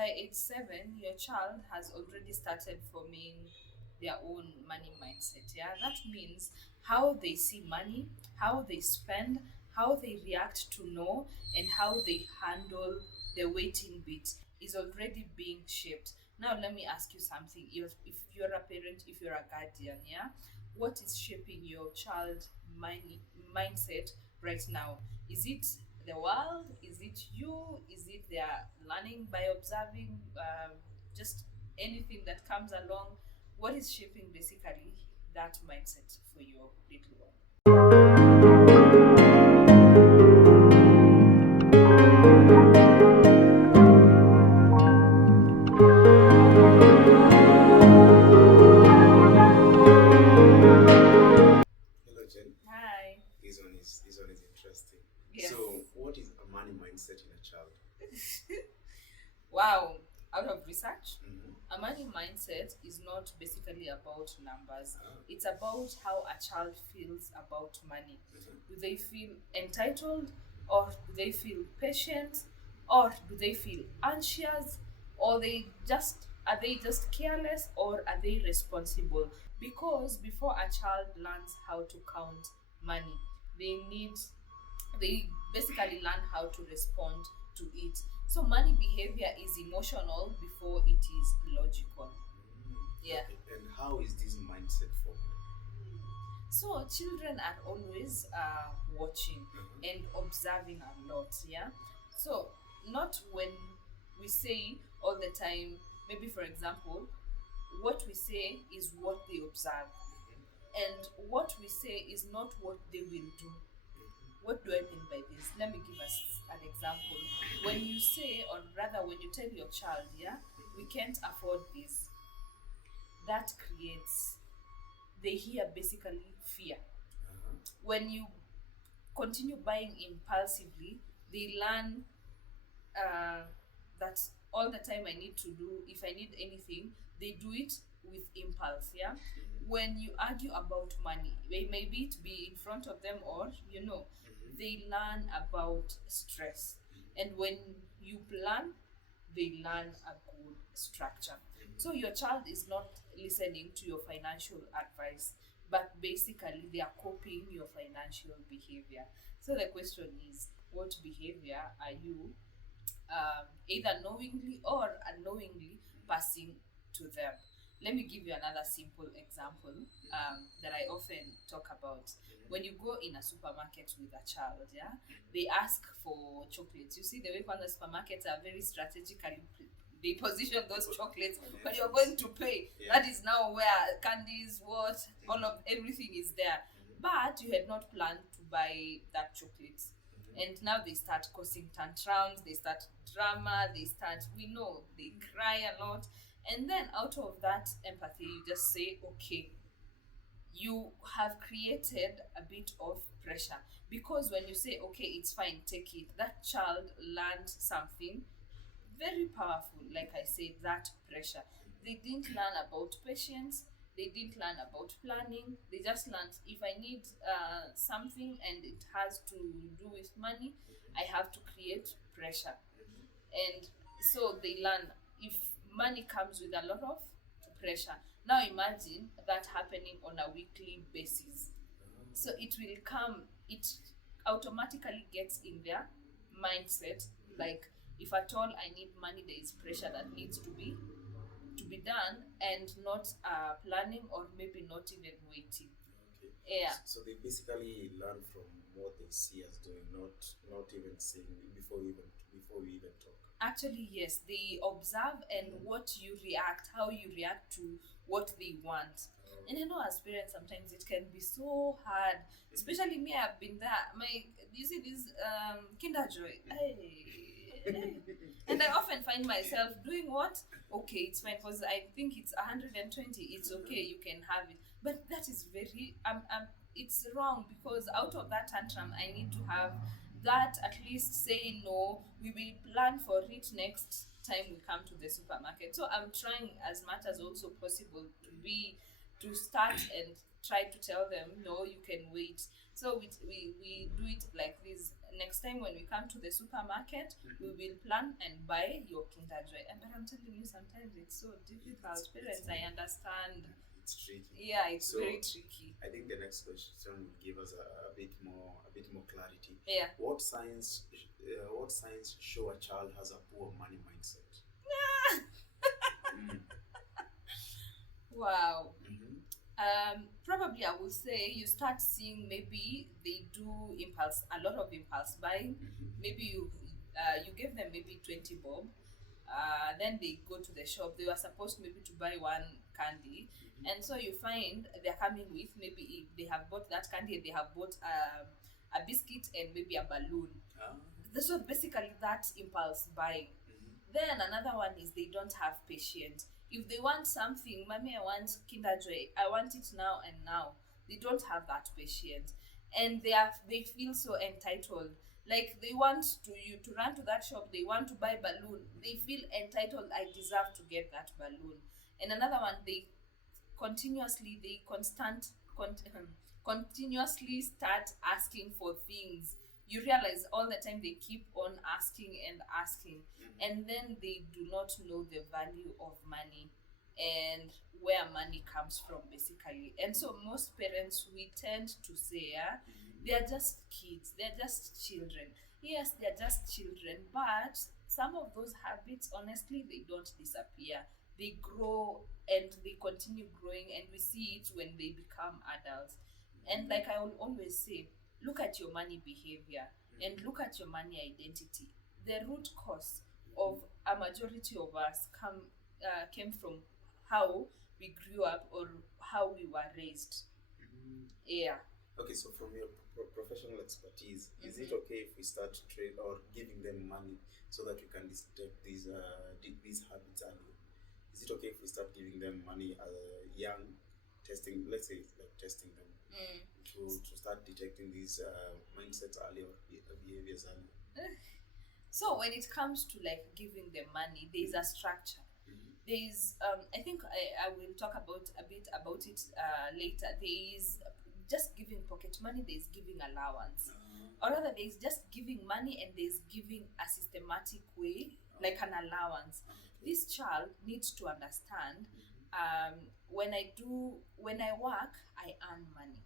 by age 7, your child has already started forming their own money mindset. Yeah, that means how they see money, how they spend, how they react to no, and how they handle the waiting bit is already being shaped. Now, let me ask you something. If you're a parent, if you're a guardian, yeah, what is shaping your child money mindset right now? Is it the world? Is it you? Is it they are learning by observing? Just anything that comes along. What is shaping basically that mindset for your little one? Hello, Jen. Hi. This one is interesting. Yes. So, what is a money mindset in a child? Wow. Out of research, Mm-hmm. a money mindset is not basically about numbers. Ah. It's about how a child feels about money. Mm-hmm. Do they feel entitled, or do they feel patient, or do they feel anxious, or they just careless, or are they responsible? Because before a child learns how to count money, they need they basically learn how to respond to it. So money behavior is emotional before it is logical. Yeah. Okay. And how is this mindset formed? So children are always watching Mm-hmm. and observing a lot. Yeah. So not when we say all the time. Maybe for example, what we say is what they observe, and what we say is not what they will do. What do I mean by this? Let me give us an example. When you say, or rather, when you tell your child, yeah, we can't afford this, that creates, they hear basically fear. Uh-huh. When you continue buying impulsively, they learn uh, that all the time I need to do, if I need anything, they do it with impulse. Yeah. When you argue about money, maybe it be in front of them, or they learn about stress. And when you plan, they learn a good structure. So your child is not listening to your financial advice, but basically they are copying your financial behavior. So the question is, what behavior are you either knowingly or unknowingly passing to them? Let me give you another simple example that I often talk about. When you go in a supermarket with a child, yeah, they ask for chocolates. You see, the way the supermarkets are very strategically they position those chocolates when you're going to pay. Yeah. That is now where candies, what, all of everything is there. But you had not planned to buy that chocolate, and now they start causing tantrums, they start drama, we know they cry a lot. And then out of that empathy, you just say, okay, you have created a bit of pressure. Because when you say, okay, it's fine, take it, that child learned something very powerful. Like I said, that pressure. They didn't learn about patience, they didn't learn about planning, they just learned, if I need something and it has to do with money, I have to create pressure. And so they learn, if money comes with a lot of pressure, now imagine that happening on a weekly basis. So it will come, it automatically gets in their mindset, like, if at all I need money, there is pressure that needs to be done, and not planning, or maybe not even waiting. Okay. Yeah. So they basically learn from what they see us doing, not even saying before we even talk. Actually, yes, they observe, and what you react, how you react to what they want. And I know as parents sometimes it can be so hard, especially me. I've been there. You see this Kinder Joy, and I often find myself doing what? Okay, it's fine because I think it's 120. It's okay, you can have it. But that is very it's wrong, because out of that tantrum, I need to have that, at least say no, we will plan for it next time we come to the supermarket. So I'm trying as much as also possible to start and try to tell them, no, you can wait. So we do it like this. Next time when we come to the supermarket, we will plan and buy your Kinder Joy. But I'm telling you, sometimes it's so difficult. Parents, I understand. It's tricky. Yeah, it's So, very tricky. I think the next question will give us a bit more clarity. Yeah. What signs show a child has a poor money mindset? Mm. Wow. Mhm. Probably I would say you start seeing maybe they do a lot of impulse buying. Mhm. Maybe you give them maybe 20 bob. Then they go to the shop. They were supposed maybe to buy one candy, and so you find they're coming with maybe if they have bought that candy, they have bought a biscuit and maybe a balloon. Ah. So basically that impulse buying. Mhm. Then another one is they don't have patience. If they want something, mommy, I want Kinder Joy, I want it now and now. They don't have that patience, and they feel so entitled. Like they want to run to that shop. They want to buy balloon. They feel entitled. I deserve to get that balloon. And another one, continuously start asking for things. You realize all the time they keep on asking and asking, and then they do not know the value of money and where money comes from, basically. And so most parents, we tend to say, they're just kids, they're just children. Yes, they're just children, but some of those habits, honestly, they don't disappear. They grow and they continue growing, and we see it when they become adults. And like I will always say, look at your money behavior and look at your money identity. The root cause of a majority of us came from how we grew up or how we were raised. Yeah. Okay, so from your professional expertise, is it okay if we start trade or giving them money so that we can detect these habits early? Is it okay if we start giving them money young, let's say like testing them to start detecting these mindsets early or behaviors early? So when it comes to like giving them money, there is a structure. There is I think I will talk a bit about it later. There is just giving pocket money, there is giving allowance, or rather there is just giving money and there is giving a systematic way, like an allowance. This child needs to understand, when I work, I earn money.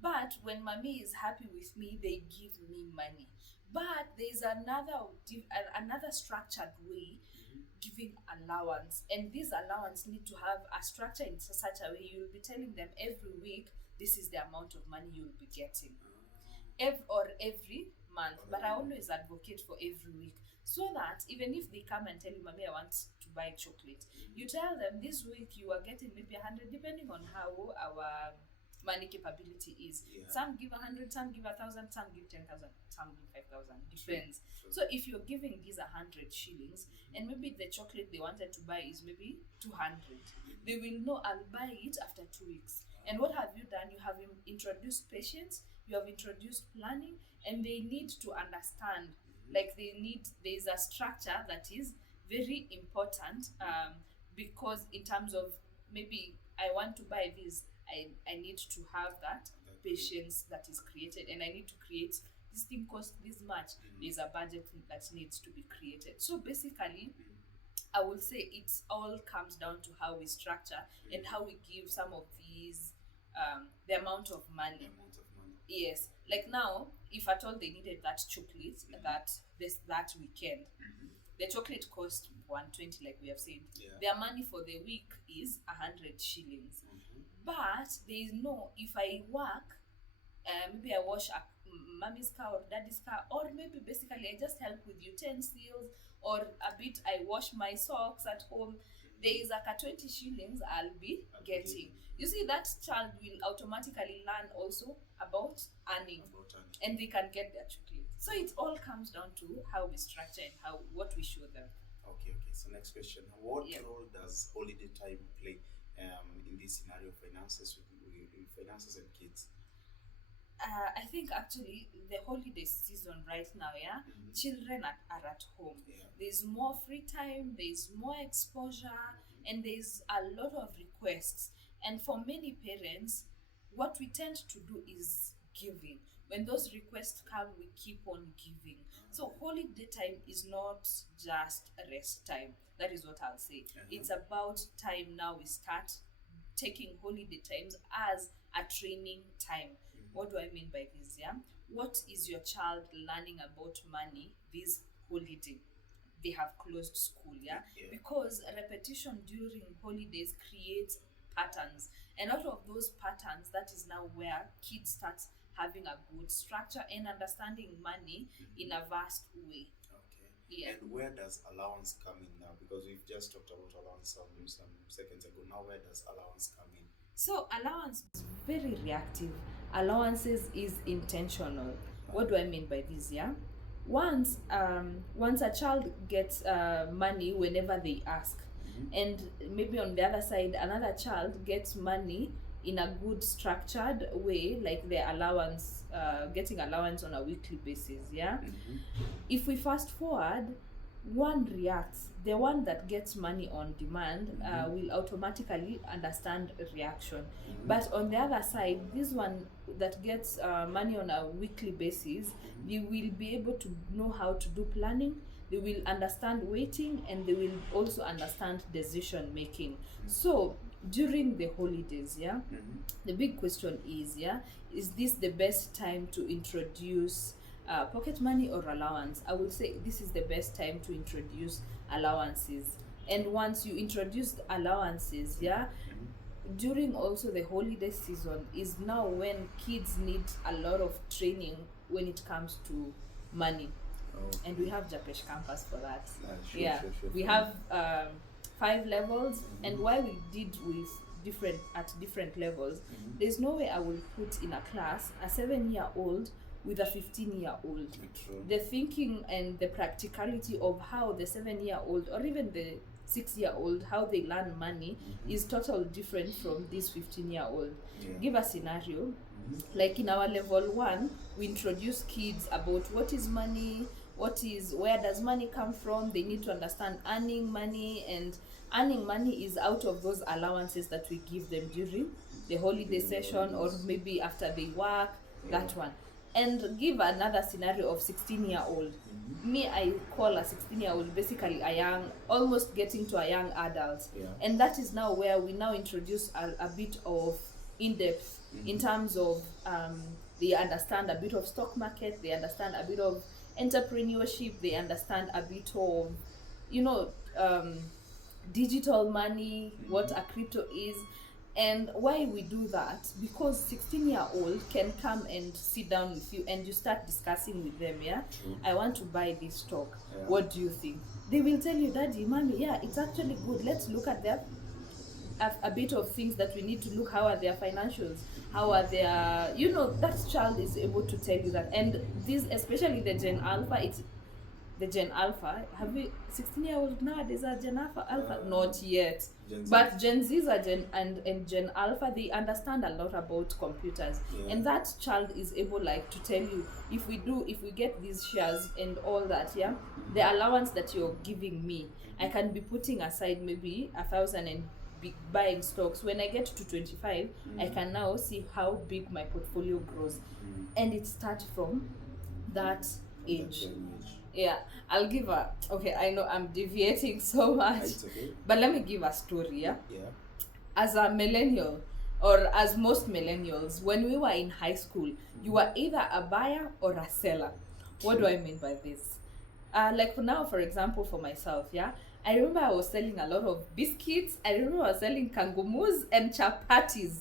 But when mommy is happy with me, they give me money. But there's another structured way giving allowance, and this allowance need to have a structure in such a way you'll be telling them every week this is the amount of money you'll be getting, every month. But I always advocate for every week, so that even if they come and tell you, mommy, I want to buy chocolate, you tell them this week you are getting maybe 100, depending on how our money capability is. Some give 100, some give 1,000, some give 10,000, some give 5,000, depends. So if you're giving these 100 shillings and maybe the chocolate they wanted to buy is maybe 200, they will know I'll buy it after 2 weeks. And what have you done? You have introduced patience, you have introduced planning, and they need to understand, like there's a structure that is very important, because in terms of maybe I want to buy this, I need to have that patience that is created, and I need to create this thing costs this much. There's a budget that needs to be created. So basically, I would say it all comes down to how we structure and how we give some of these the amount of money. Yes, like now, if at all they needed that chocolate that weekend, the chocolate cost 120, like we have said. Their money for the week is 100 shillings. But there is no, if I work, maybe I wash mommy's car or daddy's car, or maybe basically I just help with utensils, or a bit I wash my socks at home, there is like a 20 shillings I'll be getting. You see, that child will automatically learn also about earning, and they can get their chocolate. So it all comes down to how we structure and what we show them. Okay. So next question: what role does holiday time play in this scenario of finances with finances and kids? I think actually the holiday season right now, children are at home. There's more free time, there's more exposure, and there's a lot of requests. And for many parents, what we tend to do is giving. When those requests come, we keep on giving. So holiday time is not just a rest time. That is what I'll say. It's about time now we start taking holiday times as a training time. What do I mean by this? Yeah, what is your child learning about money this holiday? They have closed school, yeah? Because repetition during holidays creates patterns, and out of those patterns, that is now where kids start having a good structure and understanding money in a vast way. Okay. And where does allowance come in now? Because we've just talked about allowance some seconds ago. Now where does allowance come in? So allowance is very reactive. Allowances is intentional. What do I mean by this? Yeah, once a child gets money whenever they ask, and maybe on the other side another child gets money in a good structured way, like their allowance, getting allowance on a weekly basis. Yeah, if we fast forward, one reacts. The one that gets money on demand will automatically understand reaction. But on the other side, this one that gets money on a weekly basis, they will be able to know how to do planning. They will understand waiting, and they will also understand decision making. So during the holidays, yeah, the big question is, yeah, is this the best time to introduce pocket money or allowance? I would say this is the best time to introduce allowances. And once you introduce allowances, yeah, during also the holiday season is now when kids need a lot of training when it comes to money. And we have Japesh campus for that. Sure. We have 5 levels, and why we did with different levels, there's no way I will put in a class a 7-year-old with a 15-year-old. The thinking and the practicality of how the 7-year-old or even the 6-year-old, how they learn money is totally different from this 15-year-old. Give a scenario. Like in our level 1, we introduce kids about what is money, where does money come from. They need to understand earning money, and earning money is out of those allowances that we give them during the holiday session or maybe after they work, that one. And give another scenario of 16-year-old. Me, I call a 16-year-old basically a young, almost getting to a young adult. And that is now where we now introduce a bit of in-depth in terms of they understand a bit of stock market, they understand a bit of entrepreneurship, they understand a bit of, digital money, what a crypto is. And why we do that, because 16-year-old can come and sit down with you and you start discussing with them, yeah? I want to buy this stock. What do you think? They will tell you, Daddy, Mommy, yeah, it's actually good. Let's look at their a bit of things that we need to look. How are their financials? How are their, that child is able to tell you that. And this, especially the Gen Alpha, have we 16-year-old nowadays are Gen Alpha? Not yet. But Gen Zs are and Gen Alpha, they understand a lot about computers. And that child is able to tell you, if we get these shares and all that, yeah, the allowance that you're giving me, I can be putting aside maybe 1,000 and be buying stocks. When I get to 25, I can now see how big my portfolio grows. And it starts from that age. Yeah, I'll give I know I'm deviating so much, okay. But let me give a story, yeah? As a millennial, or as most millennials, when we were in high school, you were either a buyer or a seller. What do I mean by this? Like for example, for myself, yeah? I remember I was selling a lot of biscuits. I remember I was selling kangumus and chapatis.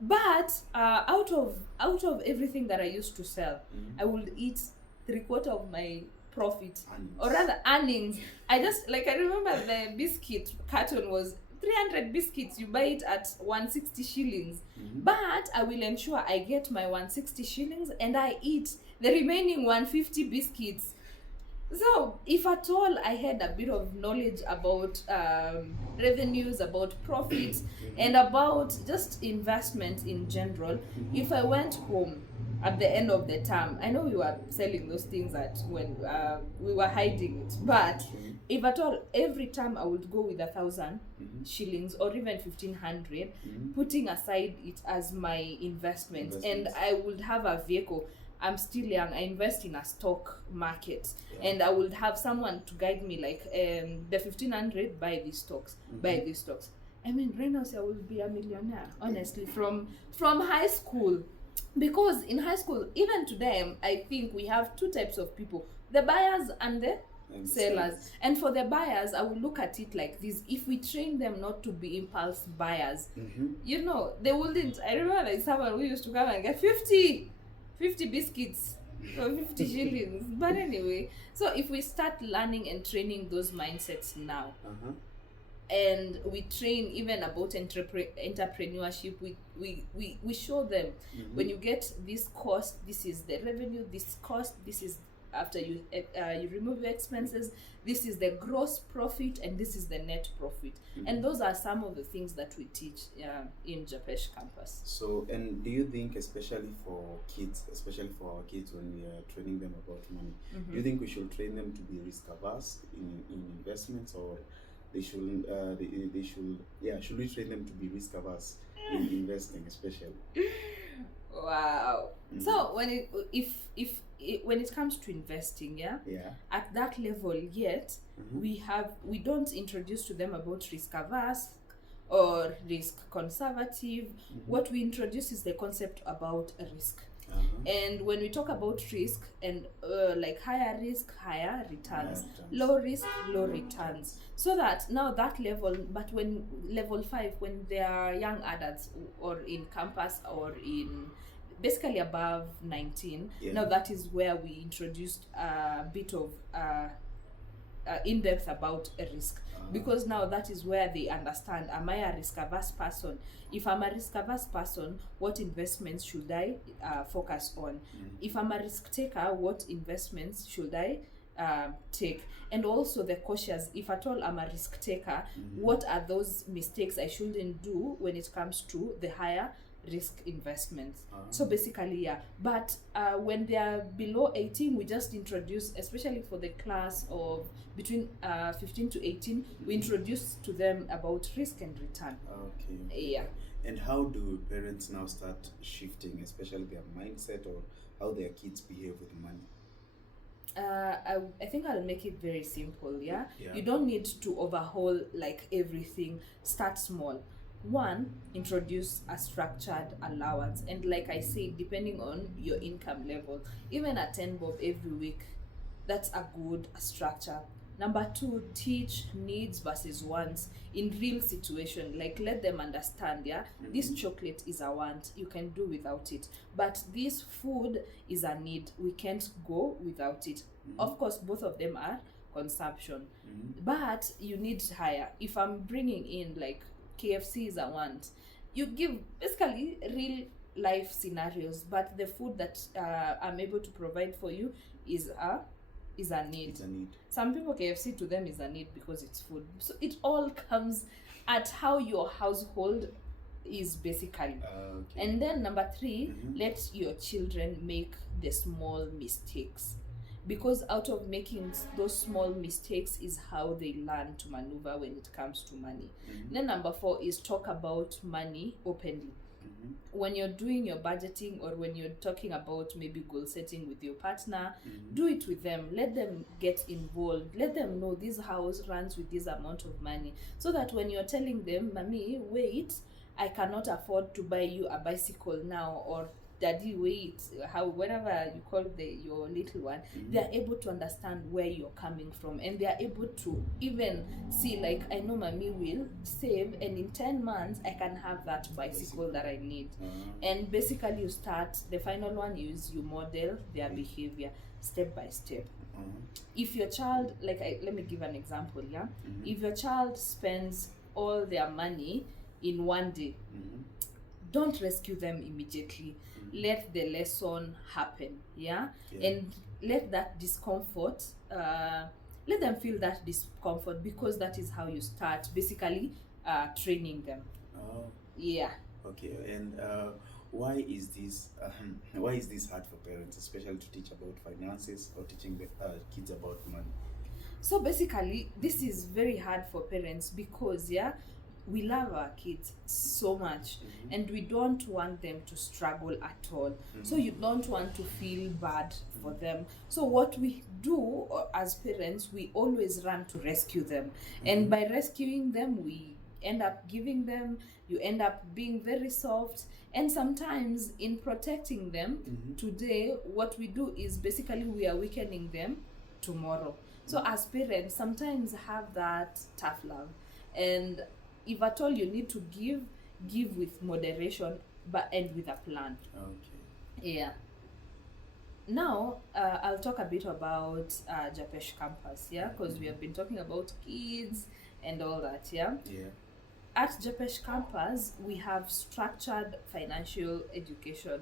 But out of everything that I used to sell, I would eat 3/4 of my profit, or rather earnings. I remember the biscuit carton was 300 biscuits. You buy it at 160 shillings. But I will ensure I get my 160 shillings and I eat the remaining 150 biscuits. So if at all I had a bit of knowledge about revenues, about profits, and about just investment in general, if I went home at the end of the term, I know we were selling those things when we were hiding it, but if at all, every time I would go with 1,000 Mhm. shillings or even 1,500, Mhm. putting aside it as my investment, and Investments. I would have a vehicle. I'm still young. I invest in a stock market, Yeah. and I would have someone to guide me, like the 1,500, buy these stocks, buy Mhm. these stocks. I mean, right now, I will be a millionaire, honestly, from high school. Because in high school, even today, I think we have two types of people: the buyers and the And sellers. And for the buyers, I will look at it like this: if we train them not to be impulse buyers, Mhm. you know, they wouldn't. I remember like someone who used to come and get 50 biscuits for 50 shillings. But anyway, so if we start learning and training those mindsets now, Uh-huh. and we train even about entrepreneurship, we show them, Mhm. when you get this cost, this is the revenue, this cost, this is after you remove your expenses, this is the gross profit, and this is the net profit. Mhm. And those are some of the things that we teach in Japesh campus. So, and do you think, especially for our kids, when we are training them about money, do you think we should train them to be risk averse in investments, or they shouldn't? They should. Yeah, should we train them to be risk averse in investing, especially? Wow. Mhm. So when it comes to investing, yeah, Yeah. at that level yet, Mhm. we don't introduce to them about risk averse or risk conservative. What we introduce is the concept about a risk. Uh-huh. And when we talk about risk, and like higher risk, higher returns, Higher returns. low risk, low returns, so that now that level, but when level 5, when they are young adults or in campus or in basically above 19, Yeah. now that is where we introduced a bit of in-depth about a risk, because now that is where they understand, am I a risk averse person? If I'm a risk averse person, what investments should I focus on? If I'm a risk taker, what investments should I take? And also the cautious, if at all I'm a risk taker, what are those mistakes I shouldn't do when it comes to the higher risk investments? So basically, yeah. But when they are below 18, we just introduce, especially for the class of between 15 to 18, we introduce to them about risk and return. Okay. Yeah. And how do parents now start shifting, especially their mindset, or how their kids behave with money? I think I'll make it very simple. Yeah? Yeah. You don't need to overhaul like everything. Start small. One, introduce a structured allowance, and like I said, depending on your income level, even a 10 bob every week, that's a good structure. Number two, teach needs versus wants in real situation. Like, let them understand, yeah, this chocolate is a want, you can do without it, but this food is a need, we can't go without it. Of course, both of them are consumption, but you need higher. If I'm bringing in like KFC is a want, you give basically real life scenarios, but the food that I'm able to provide for you is a need. It's a need. Some people, KFC to them is a need because it's food. So it all comes at how your household is basically. Okay. And then number three, let your children make the small mistakes, because out of making those small mistakes is how they learn to maneuver when it comes to money. Then number four is talk about money openly. When you're doing your budgeting, or when you're talking about maybe goal setting with your partner, do it with them. Let them get involved. Let them know this house runs with this amount of money, so that when you're telling them, Mommy, wait, I cannot afford to buy you a bicycle now, or Daddy, wait, how, whenever you call your little one, they are able to understand where you're coming from, and they are able to even see, like, I know Mommy will save, and in 10 months I can have that bicycle that I need. And basically you start, the final one is you model their behavior step by step. If your child, like, let me give an example, yeah. If your child spends all their money in one day, don't rescue them immediately. Let the lesson happen, yeah? And let that discomfort, let them feel that discomfort, because that is how you start basically training them. Yeah. Okay. And why is this hard for parents, especially to teach about finances or teaching the kids about money? So basically, this is very hard for parents because, yeah, we love our kids so much, and we don't want them to struggle at all. So you don't want to feel bad for them. So what we do as parents, we always run to rescue them. And by rescuing them, we end up giving them, you end up being very soft. And sometimes in protecting them today, what we do is basically we are weakening them tomorrow. So as parents, sometimes have that tough love. And if at all you need to give with moderation, but and with a plan. Okay. Yeah. Now, I'll talk a bit about Japesh campus, yeah, because we have been talking about kids and all that, yeah. Yeah. At Japesh campus, we have structured financial education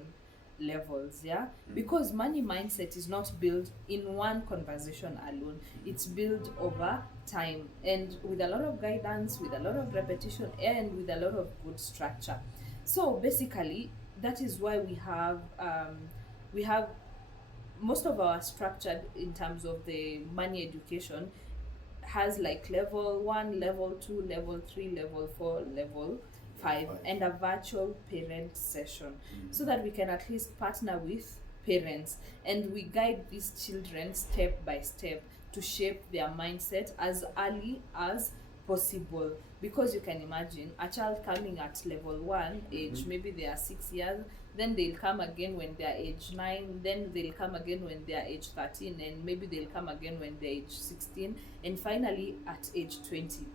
levels, yeah, because money mindset is not built in one conversation alone. It's built over time, and with a lot of guidance, with a lot of repetition, and with a lot of good structure. So basically, that is why we have most of our structure in terms of the money education has like level 1, level 2, level 3, level 4, level 5, and a virtual parent session, so that we can at least partner with parents and we guide these children step by step to shape their mindset as early as possible. Because you can imagine a child coming at level 1 age, maybe they are 6 years, then they'll come again when they're age 9, then they'll come again when they're age 13, and maybe they'll come again when they're age 16, and finally at age 20.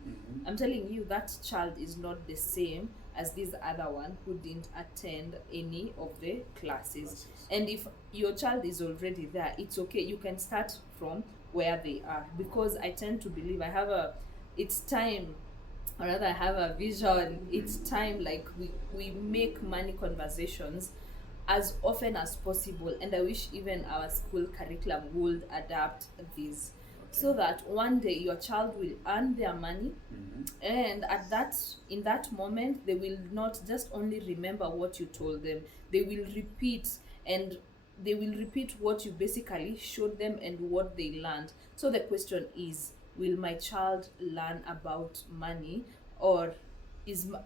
I'm telling you, that child is not the same as this other one who didn't attend any of the classes. And if your child is already there, it's okay, you can start from where they are. Because I tend to believe it's time, or rather I have a vision, it's time like we make money conversations as often as possible, and I wish even our school curriculum would adapt this, so that one day your child will earn their money, and in that moment they will not just only remember what you told them, they will repeat, and they will repeat what you basically showed them and what they learned. So the question is, will my child learn about money, or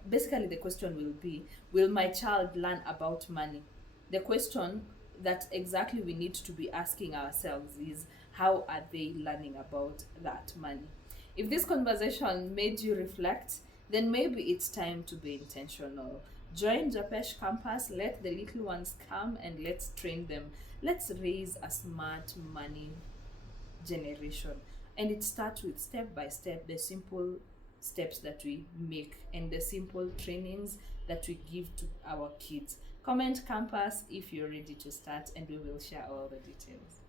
basically the question will be, will my child learn about money? The question that exactly we need to be asking ourselves is, how are they learning about that money? If this conversation made you reflect, then maybe it's time to be intentional. Join Japesh campus, let the little ones come, and let's train them. Let's raise a smart money generation. And it starts with step by step, the simple steps that we make and the simple trainings that we give to our kids. Comment campus if you're ready to start, and we will share all the details.